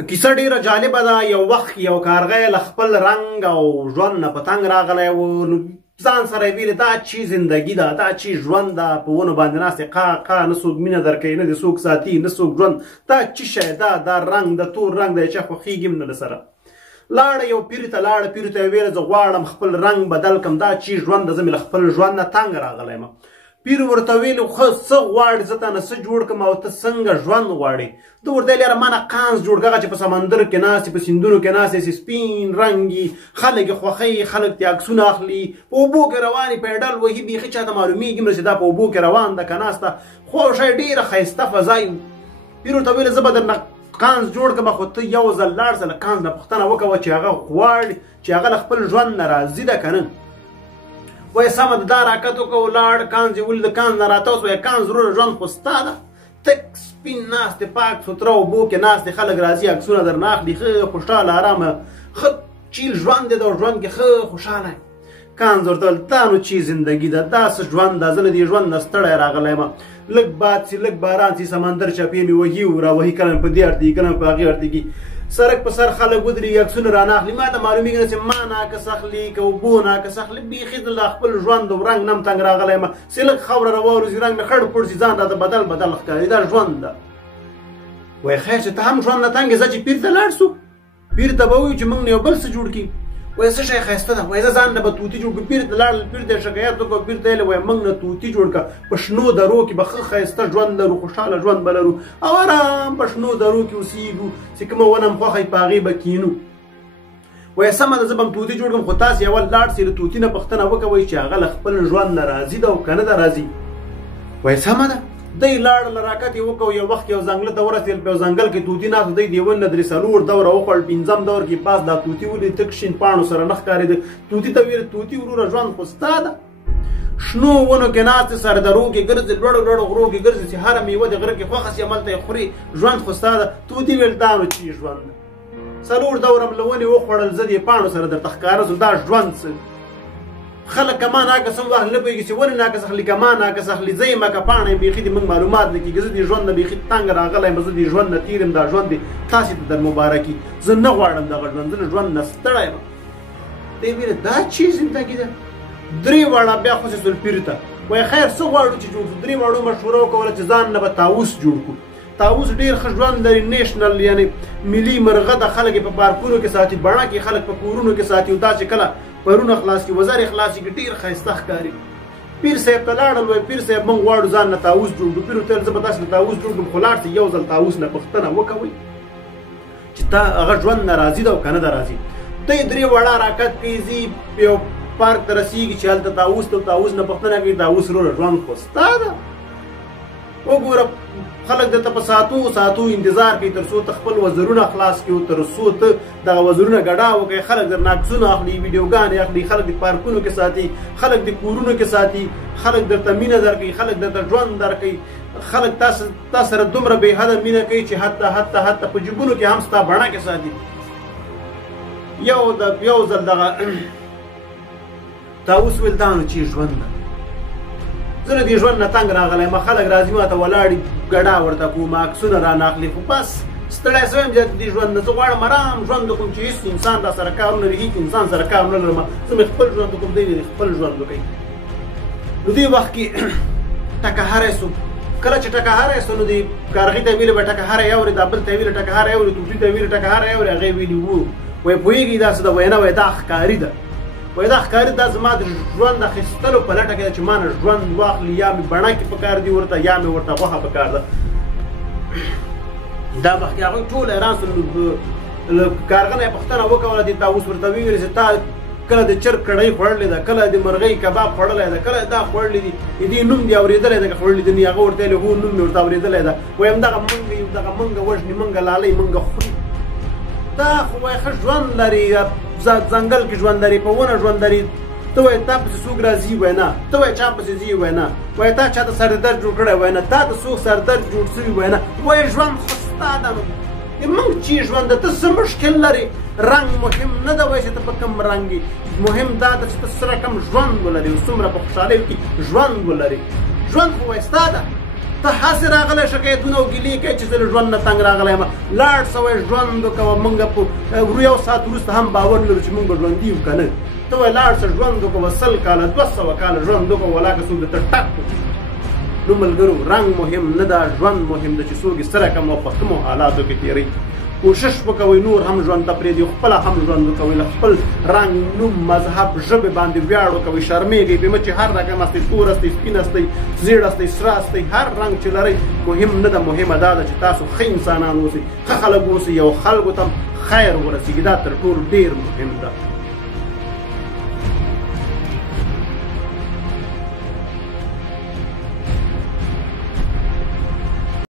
کیسه ډیره جالبه ده. یو وخت یو کارغی له خپل رنګ او ژوند نه په تنګ راغلی و. نو ځان سره یې ویلې دا چی زندګي ده، دا چی ژوند ده، په ونو باندې ناست قا نه څوک مینه درکوي، نه دې څوک ساتي، نه څوک ژوند، دا چی شی ده، دا رنګ د تور رنګ دی چې خوښېږي هم نه درسره. لاړه یو پیر ته لاړه، پیر ته یې ویله زه غواړم خپل رنګ بدل کړم، دا چی ژوند ده، زه مې له خپل ژوند نه تنګ راغلی یم. پیر ورته ویلو ښه څه غواړې، زه تانه څه جوړ کړم او ته څنګه ژوند غواړې؟ ده ورته ویل یاره ما نه قانز جوړ کړه چې په سمندر کې ناست په سیندونو کې ناست چې سپین رنګي خلک یې خوښوي، خلک ترې عکسونه اخلي، په اوبو کې روانې پیډل وهي، بیخي چاته معلومېږي هم نه چې دا په اوبو کې روان ده که ناسته، خو شی ډېره ښایسته فضا وي. پیر ورته ویل زه به درنه قانز جوړ کړم، خو ته یو ځل لاړ شه له قانز نه پوښتنه وکوه چې هغه غواړي چې هغه له خپل ژوند نه راضي ده که نه. وایي سمه ده، دا راکت وکړه ولاړ، کانز یې ولید، کانز نه راته اوس وایي کانز وروره ژوند خو ستا ده، تک سپین ناست دی، پاک سوتره اوبو کې ناست دی، خلک راځي عکسونه درنه اخلي، ښه خوشحاله ارامه ښه چیل ژوند دی، دا ژوند کې ښه خوشحاله. کانز ورته ویل دا نو چی زندګي ده، دا څه ژوند ده، زه له دې ژوند نه ستړی راغلی یم، لږ باد سي لږ باران سي سمندر چپې مې وهي او راوهي، کله مې په دې اړتېږي کله مې په هغې اړتېږي، سړک په سر خلک ودرېږي عکسونه رانه اخلي، ما ته معلومېږي نه چې ما ناکس اخلي که اوبو ناکس اخلي، بیخي د خپل ژوند او رنګ نه م تنګ راغلی یم، چې لږ خاوره راواورځي رنګ مې خړ پړ شي، ځان راته بدل بدل ښکاري، دا ژوند ده. وایي خیر چې ته هم ژوند نه تنګ یې، ځه چې پیر ته لاړ شو، پیر ته به ووایو چې موږ نه یو بل څه جوړ کړي. وایي څه شی ښایسته ده، وایي زه ځان نه به طوطي جوړ کړم. پیر ته لاړل، پیر ته یې شکایت وکړ، پیر ته یې وایي موږ نه طوطي جوړ کړه، په شنو درو کې به ښه ښایسته ژوند لرو، خوشحاله ژوند به لرو، او ارام په شنو درو کې اوسېږو، چې کومه ونه م خوښه وي په هغې به کینو. وایي سمه ده زه به م طوطي جوړ کړم، خو تاسې اول لاړ سئ له طوطي نه پوښتنه وکوئ چې هغه له خپل ژوند نه راضي ده او که نه ده راضي. وایي سمه ده. دی لاړل راکت یې وکړ، یو وخت یو ځنګله ته ورسېدل، په یو ځنګل کې طوطي ناست و، دی د یوه نه درې څلور دوره وخوړل، پنځم دور کې پاس دا طوطي ولید، تک شین پاڼو سره نه ښکارېده. طوطي ته ویل طوطي وروره ژوند خو ستا ده، شنو ونو کې ناست سر درو کې ګرځې، لوړو لوړو غرو کې ګرځې، چې هره میوه د غره کې خوښه سي هملته یې خوري، ژوند خو ستا ده. طوطي ویل دا نو چی ژوند ده، څلور دوره م له ونې وخوړل، زه دې پاڼو سره درته ښکاره سم، دا ژوند څه؟ خلک که ما ناکس هم وخت نه پوهېږي چې ولې ناکس اخلي، که ما ناکس اخلي، زه یم که پاڼه یم، بیخي دې موږ معلومات نه کېږي، زه دې ژوند نه بیخي تنګ راغلی یم، زه دې ژوند نه تېر یم، دا ژوند دې تاسې ته در مبارکي، زه نه غواړم دغه ژوند، زه له ژوند نه ستړی یم. دی ویله دا چی زندګي ده. درې واړه بیا خوشې شول پیر ته، وایي خیر څه غواړو چې جوړ شو؟ درې واړو مشوره وکوله چې ځان نه به طاووس جوړ کړو. طاووس ډېر ښه ژوند لري، نیشنل یعنې ملي مرغه ده، خلک یې په پارکونو کې ساتي، بڼه کې خلک په کورونو کې ساتي، او دا چې کله پرونه خلاص کړي وزر یې خلاص کړي ډېر ښایسته ښکاري. پیر صاحب ته لاړل، وایي پیر صاحب موږ غواړو ځان نه طاووس جوړ کړو. پیر ورته ویل زه به تاسې له طاووس جوړ کړم، خو لاړ شئ یو ځل طاووس نه پوښتنه وکوئ چې تا هغه ژوند نه راضي ده او که نه ده راضي. دی درې واړه راکت کوي، ځي یو پارک ته رسېږي چې هلته طاووس ته، طاووس نه پوښتنه کوي، طاووس وروره ژوند خو ستا ده. وګوره خلک درته په ساعتو ساعتو انتظار کوي تر څو ته خپل وزرونه خلاص کړي، تر څو ته دغه وزرونه ګډا وکړي، خلک درنه عکسونه اخلي، ویډیوګانې اخلي، خلک د پارکونو کې ساتي، خلک د کورونو کې ساتي، خلک درته مینه درکوي، خلک درته ژوند درکوي، خلک تا سره دومره بې حده مینه کوي چې حتی په جیبونو کې هم ستا بڼه کې ساتي. یو ځل دغه طاووس ویل دا نو چې ژوند ده، زه له دې ژوند نه تنګ راغلی یم، خلک راځي ما ته ولاړي ګډا ورته کوم، عکسونه رانه اخلي، خو بس ستړی شوی یم دې ژوند نه، زه غواړم ارام ژوند وکړم چې هېڅ انسان را سره کار نه لري، هېڅ انسان سره کار نه لرم، زه مې خپل ژوند وکړم، دی دې خپل ژوند وکړي. نو دې وخت کې ټکهاری سو، کله چې ټکهاری سو نو دې کارغي ته ویلې به ټکهاری اورې، دا بل ته ویلې ټکهاری اورې، طوطي ته ویلې ټکهاری اورې، هغې ویلي وو. وایي پوهېږي دا څه ده؟ وایي نه، وایي دا ښکاري ده، وایي دا ښکاري دا زما د ژوند اخیستلو په لټه کې ده چې ما نه ژوند واخلي، یا مې بڼه کې پکار دي ورته، یا مې ورته غوښه پکار ده. دا مخکې هغوی ټول حیران شول. له کارغه نه یې پوښتنه وکوله، دې طاووس ورته وویل چې تا کله د چرګ کړۍ خوړلې ده، کله د مرغۍ کباب خوړلی ده، کله دا خوړلی دي، دې نوم دې اورېدلی ده که خوړلی دي؟ هغه ورته ویلې هو نوم مې ورته اورېدلی ده. وایي همدغه منګه یو، دغه منګه وژني، منګه لالۍ، منګه خوري، دا خو وایي ښه ژوند لري، ځنګل کې ژوند لري، په ونه ژوند لري. ته وایې تا پسې څوک راځي؟ وایي نه. ته وایې چا پسې ځي؟ وایي نه. وایي تا چا ته سر درد جوړ کړی؟ وایي نه. تا ته څوک سر درد جوړ شوي؟ وایي نه. وایي ژوند خو ستا ده، نو موږ چې ژوند ده، ته څه مشکل لري؟ رنګ مهم نه ده، وایي چې ته په کوم رنګ یې، مهم دا ده چې ته څه رقم ژوند ولري، څومره په خوشحالۍ کې ژوند ولري. ژوند خو وایي ستا ده. ته هسې راغلی شکایتونه او ګیلې کوې چې زه له ژوند نه تنګ راغلی یم لاړ شه وایي ژوند وکوه موږ په یو ساعت وروسته هم باور لرو چې موږ به ژوندي یو که نه ته وایې لاړ شه ژوند وکوه 100 کاله 200 کاله ژوند وکوه ولاکه څوک درته ټک نو ملګرو رنګ مهم نه ده ژوند مهم ده چې څوک یې سره کم او په کومو حالاتو کې تېروي کوشش وکوئ نور هم ژوند ته پرېږدي خپله هم ژوند وکوئ له خپل رنګ نوم مذهب ژبې باندې ویاړ وکوئ شرمېږئ پرې مه چې هر رقم استئ تور استئ سپین استئ زیړ استئ سره استئ هر رنګ چې لرئ مهم نه ده مهمه دا ده چې تاسو ښه انسانان اوسئ ښه خلک اوسئ او خلکو ته خیر ورسېږي دا تر ټولو ډېر مهم ده